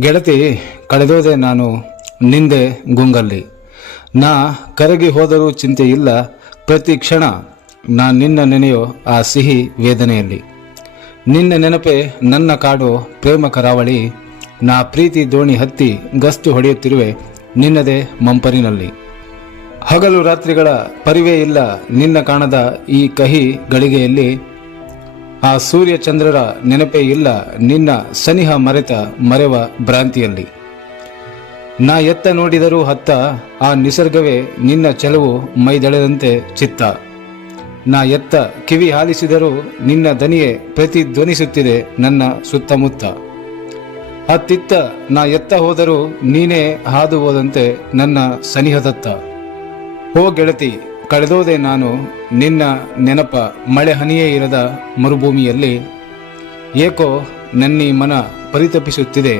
ಗೆಳತಿ, ಕಳೆದೋದೆ ನಾನು ನಿಂದೆ ಗುಂಗಲ್ಲಿ. ನಾ ಕರಗಿ ಹೋದರೂ ಚಿಂತೆ ಇಲ್ಲ, ಪ್ರತಿ ಕ್ಷಣ ನಾ ನಿನ್ನ ನೆನೆಯೋ ಆ ಸಿಹಿ ವೇದನೆಯಲ್ಲಿ. ನಿನ್ನ ನೆನಪೆ ನನ್ನ ಕಾಡೋ ಪ್ರೇಮ ಕರಾವಳಿ. ನಾ ಪ್ರೀತಿ ದೋಣಿ ಹತ್ತಿ ಗಸ್ತು ಹೊಡೆಯುತ್ತಿರುವೆ ನಿನ್ನದೇ ಮಂಪರಿನಲ್ಲಿ. ಹಗಲು ರಾತ್ರಿಗಳ ಪರಿವೇ ಇಲ್ಲ ನಿನ್ನ ಕಾಣದ ಈ ಕಹಿ ಗಳಿಗೆಯಲ್ಲಿ. ಆ ಸೂರ್ಯ ಚಂದ್ರರ ನೆನಪೇ ಇಲ್ಲ ನಿನ್ನ ಸನಿಹ ಮರೆವ ಭ್ರಾಂತಿಯಲ್ಲಿ. ನಾ ಎತ್ತ ನೋಡಿದರೂ ಹತ್ತ ಆ ನಿಸರ್ಗವೇ ನಿನ್ನ ಚೆಲುವು ಮೈದಳೆದಂತೆ ಚಿತ್ತ. ನಾ ಎತ್ತ ಕಿವಿ ಹಾಲಿಸಿದರೂ ನಿನ್ನ ದನಿಯೇ ಪ್ರತಿಧ್ವನಿಸುತ್ತಿದೆ ನನ್ನ ಸುತ್ತಮುತ್ತ. ಅತ್ತಿತ್ತ ನಾ ಎತ್ತ ಹೋದರೂ ನೀನೇ ಹಾದು ಹೋದಂತೆ ನನ್ನ ಸನಿಹದತ್ತ. ಓ ಗೆಳತಿ, ಕಳೆದೋದೆ ನಾನು ನಿನ್ನ ನೆನಪ ಮಳೆ ಹನಿಯೇ ಇರದ ಮರುಭೂಮಿಯಲ್ಲಿ. ಏಕೋ ನನ್ನೀ ಮನ ಪರಿತಪಿಸುತ್ತಿದೆ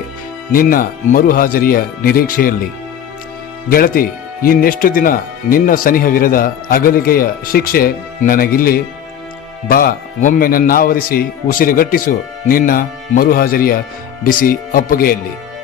ನಿನ್ನ ಮರುಹಾಜರಿಯ ನಿರೀಕ್ಷೆಯಲ್ಲಿ. ಗೆಳತಿ, ಇನ್ನೆಷ್ಟು ದಿನ ನಿನ್ನ ಸನಿಹವಿರದ ಅಗಲಿಕೆಯ ಶಿಕ್ಷೆ ನನಗಿಲ್ಲಿ. ಬಾ, ಒಮ್ಮೆ ನನ್ನಾವರಿಸಿ ಉಸಿರುಗಟ್ಟಿಸು ನಿನ್ನ ಮರುಹಾಜರಿಯ ಬಿಸಿ ಅಪ್ಪುಗೆಯಲ್ಲಿ.